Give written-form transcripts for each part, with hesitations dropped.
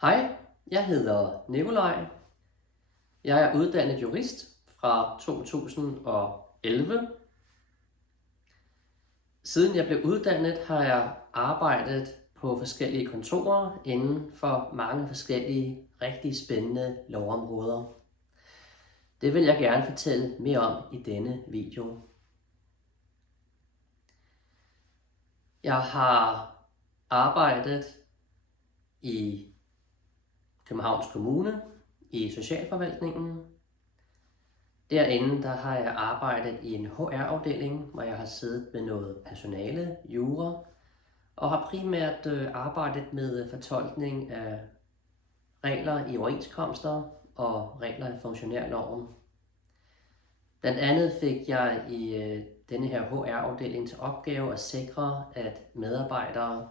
Hej, jeg hedder Nikolaj. Jeg er uddannet jurist fra 2011. Siden jeg blev uddannet, har jeg arbejdet på forskellige kontorer inden for mange forskellige rigtig spændende lovområder. Det vil jeg gerne fortælle mere om i denne video. Jeg har arbejdet i Københavns Kommune i socialforvaltningen. Derinde der har jeg arbejdet i en HR-afdeling, hvor jeg har siddet med noget personale, jura, og har primært arbejdet med fortolkning af regler i overenskomster og regler i funktionærloven. Blandt andet fik jeg i denne her HR-afdeling til opgave at sikre, at medarbejdere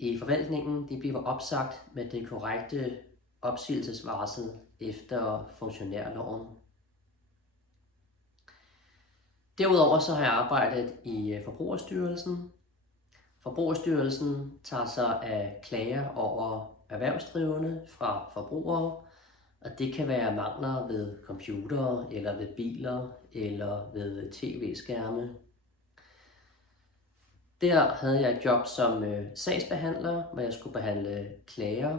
i forvaltningen de bliver opsagt med det korrekte opsigelsesvarsel efter funktionærloven. Derudover så har jeg arbejdet i Forbrugerstyrelsen. Forbrugerstyrelsen tager sig af klager over erhvervsdrivende fra forbrugere, og det kan være mangler ved computere, eller ved biler, eller ved tv-skærme. Der havde jeg et job som sagsbehandler, hvor jeg skulle behandle klager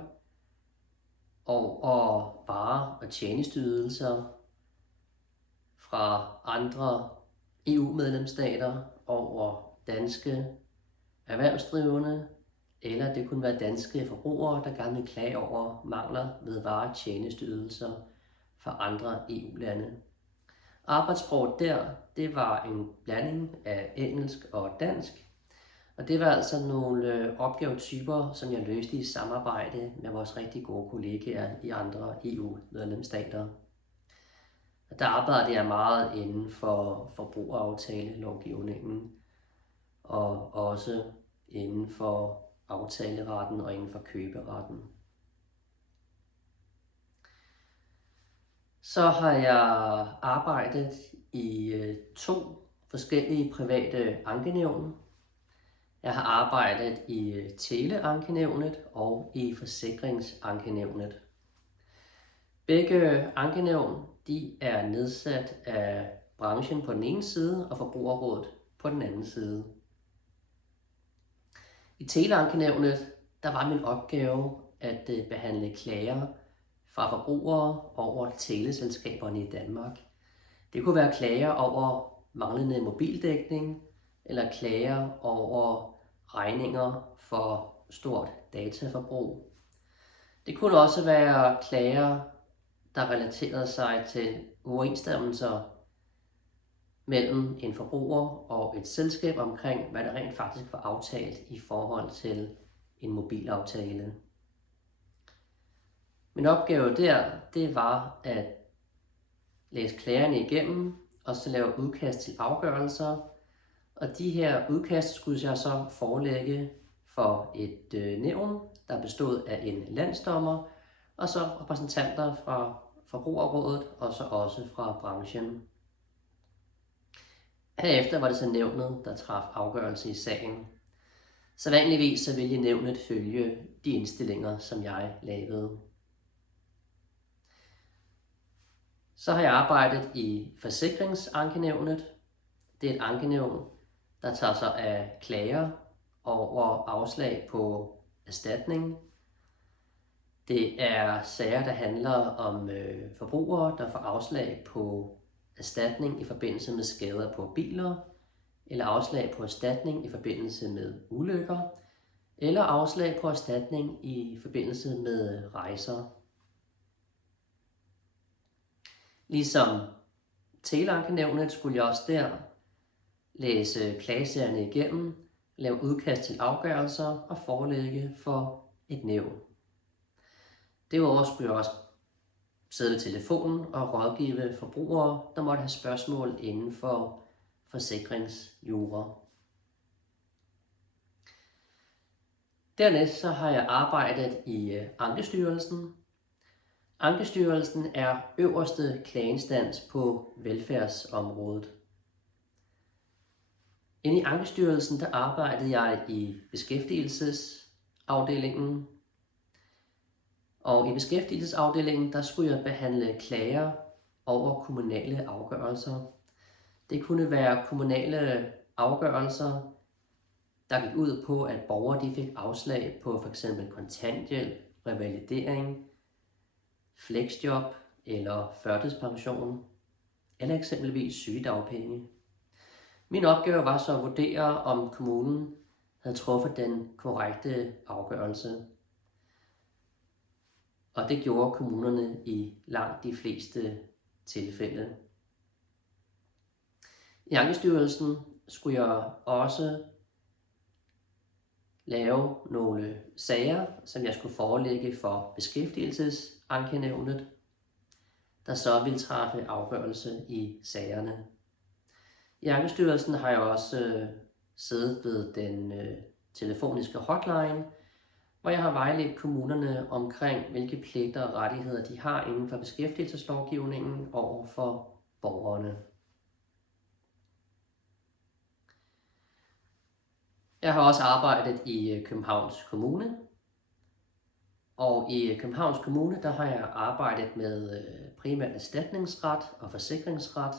over varer og tjenesteydelser fra andre EU-medlemsstater over danske erhvervsdrivende, eller det kunne være danske forbrugere, der gerne vil klage over mangler ved varer og tjenesteydelser fra andre EU-lande. Arbejdssproget der, det var en blanding af engelsk og dansk, og det var altså nogle opgavetyper, som jeg løste i samarbejde med vores rigtig gode kollegaer i andre EU-medlemsstater. Der arbejdede jeg meget inden for forbrugeraftalelovgivningen, og også inden for aftaleretten og inden for køberetten. Så har jeg arbejdet i 2 forskellige private ankenævn. Jeg har arbejdet i Teleankenævnet og i Forsikringsankenævnet. Begge ankenævn de er nedsat af branchen på den ene side og Forbrugerrådet på den anden side. I Teleankenævnet der var min opgave at behandle klager fra forbrugere over teleselskaberne i Danmark. Det kunne være klager over manglende mobildækning eller klager over regninger for stort dataforbrug. Det kunne også være klager, der relaterede sig til uoverensstemmelser mellem en forbruger og et selskab omkring, hvad der rent faktisk var aftalt i forhold til en mobilaftale. Min opgave der, det var at læse klagerne igennem og så lave udkast til afgørelser. Og de her udkast skulle jeg så forelægge for et nævn, der bestod af en landsdommer, og så repræsentanter fra Forbrugerrådet og så også fra branchen. Herefter var det så nævnet, der traf afgørelse i sagen. Så vanligvis så ville nævnet følge de indstillinger, som jeg lavede. Så har jeg arbejdet i Forsikringsankenævnet. Det er et ankenævn, der tager sig af klager over afslag på erstatning. Det er sager, der handler om forbrugere, der får afslag på erstatning i forbindelse med skader på biler, eller afslag på erstatning i forbindelse med ulykker, eller afslag på erstatning i forbindelse med rejser. Ligesom Teleankenævnet skulle jeg også der læse klagesagerne igennem, lave udkast til afgørelser og forelægge for et nævn. Derudover skulle jeg også sidde ved telefonen og rådgive forbrugere, der måtte have spørgsmål inden for forsikringsjura. Dernæst så har jeg arbejdet i Ankestyrelsen. Ankestyrelsen er øverste klageinstans på velfærdsområdet. Inde i Ankestyrelsen der arbejdede jeg i beskæftigelsesafdelingen. Og i beskæftigelsesafdelingen, der skulle jeg behandle klager over kommunale afgørelser. Det kunne være kommunale afgørelser, der gik ud på, at borgere de fik afslag på f.eks. kontanthjælp, revalidering, fleksjob eller førtidspension, eller eksempelvis sygedagpenge. Min opgave var så at vurdere, om kommunen havde truffet den korrekte afgørelse. Og det gjorde kommunerne i langt de fleste tilfælde. I Ankestyrelsen skulle jeg også lave nogle sager, som jeg skulle forelægge for beskæftigelsesankenævnet, der så ville træffe afgørelse i sagerne. I Ankestyrelsen har jeg også siddet ved den telefoniske hotline, hvor jeg har vejledt kommunerne omkring, hvilke pligter og rettigheder de har inden for beskæftigelseslovgivningen over for borgerne. Jeg har også arbejdet i Københavns Kommune, og i Københavns Kommune der har jeg arbejdet med primært erstatningsret og forsikringsret,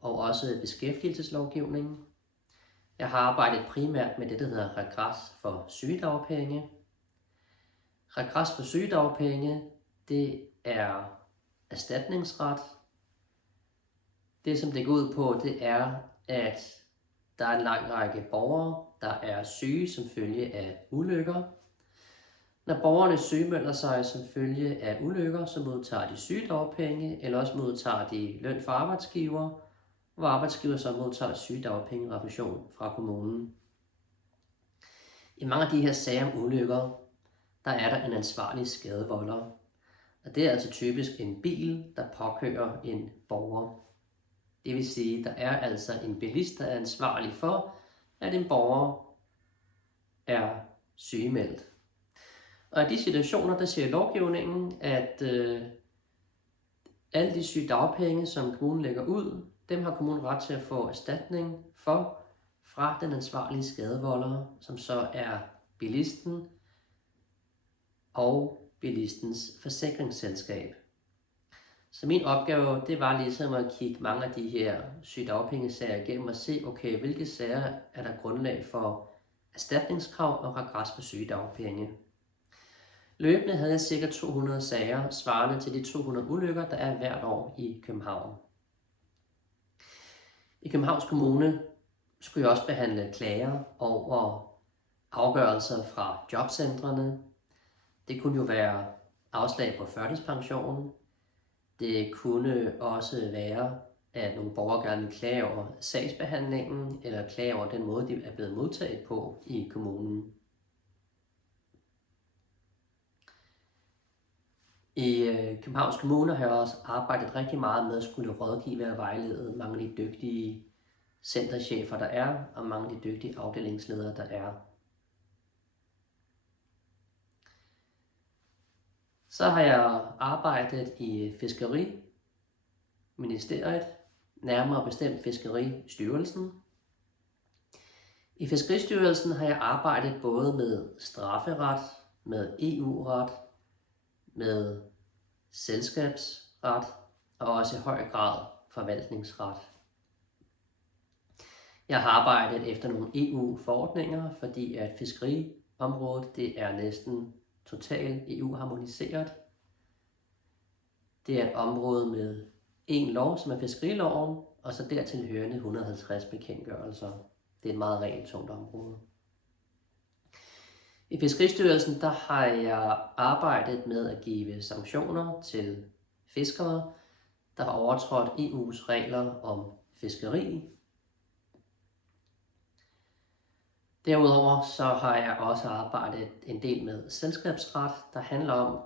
og også beskæftigelseslovgivning. Jeg har arbejdet primært med det, der hedder regres for sygedagpenge. Regres for sygedagpenge, det er erstatningsret. Det, som det går ud på, det er, at der er en lang række borgere, der er syge som følge af ulykker. Når borgerne sygemelder sig som følge af ulykker, så modtager de sygedagpenge, eller også modtager de løn fra arbejdsgiver, hvor arbejdsgiver så modtager sygedagpengerefusion fra kommunen. I mange af de her sager om ulykker, der er der en ansvarlig skadevolder. Og det er altså typisk en bil, der påkører en borger. Det vil sige, der er altså en bilist, der er ansvarlig for, at en borger er sygemeldt. Og i de situationer, der siger lovgivningen, at alle de sygedagpenge, som kommunen lægger ud, dem har kommunen ret til at få erstatning for fra den ansvarlige skadevolder, som så er bilisten og bilistens forsikringsselskab. Så min opgave, det var ligesom at kigge mange af de her sygedagpengesager igennem og se, okay, hvilke sager er der grundlag for erstatningskrav og regres for sygedagpenge. Løbende havde jeg ca. 200 sager, svarende til de 200 ulykker, der er hvert år i København. I Københavns Kommune skulle jeg også behandle klager over afgørelser fra jobcentrene. Det kunne jo være afslag på førtidspension. Det kunne også være, at nogle borgere gerne vil klage over sagsbehandlingen, eller klage over den måde, de er blevet modtaget på i kommunen. I Københavns Kommune har jeg også arbejdet rigtig meget med at skulle rådgive og vejlede mange af de dygtige centerchefer, der er, og mange af de dygtige afdelingsledere, der er. Så har jeg arbejdet i Fiskeriministeriet, nærmere bestemt Fiskeristyrelsen. I Fiskeristyrelsen har jeg arbejdet både med strafferet, med EU-ret, med selskabsret og også i høj grad forvaltningsret. Jeg har arbejdet efter nogle EU-forordninger, fordi at fiskeriområdet det er næsten totalt EU-harmoniseret. Det er et område med en lov, som er fiskeriloven, og så dertil hørende 150 bekendtgørelser. Det er et meget regeltungt område. I Fiskeristyrelsen der har jeg arbejdet med at give sanktioner til fiskere, der har overtrådt EU's regler om fiskeri. Derudover så har jeg også arbejdet en del med selskabsret, der handler om,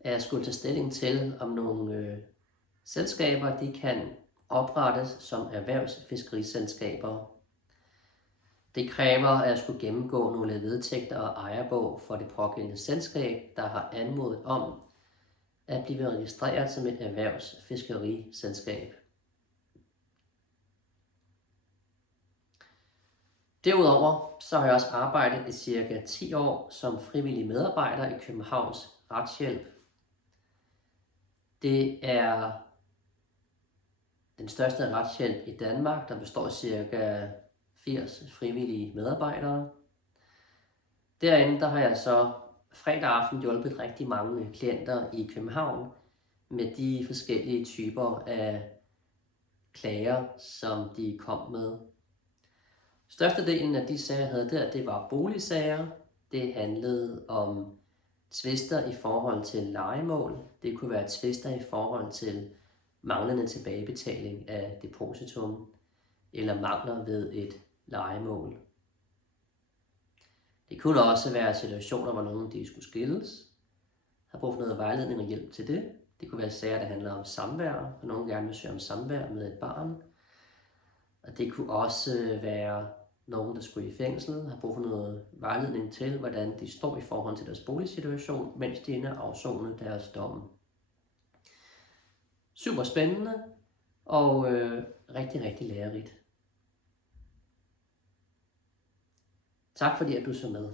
at jeg skulle tage stilling til, om nogle selskaber de kan oprettes som erhvervsfiskeriselskaber. Det kræver, at jeg skulle gennemgå nogle vedtægter og ejerbog for det pågældende selskab, der har anmodet om at blive registreret som et erhvervsfiskeriselskab. Derudover så har jeg også arbejdet i cirka 10 år som frivillig medarbejder i Københavns retshjælp. Det er den største retshjælp i Danmark, der består af ca. 80 frivillige medarbejdere. Derinde der har jeg så fredag aften hjulpet rigtig mange klienter i København med de forskellige typer af klager, som de kom med. Størstedelen af de sager, jeg havde der, det var boligsager. Det handlede om tvister i forhold til lejemål. Det kunne være tvister i forhold til manglende tilbagebetaling af depositum eller mangler ved et lejemål. Det kunne også være situationer, hvor nogen de skulle skilles, har brug for noget vejledning og hjælp til det. Det kunne være sager, der handler om samvær, og nogen gerne vil søge om samvær med et barn. Og det kunne også være nogen, der skulle i fængsel, har brug for noget vejledning til, hvordan de står i forhold til deres boligsituation, mens de er inde og afsone deres dom. Super spændende og rigtig, rigtig lærerigt. Tak fordi at du så med.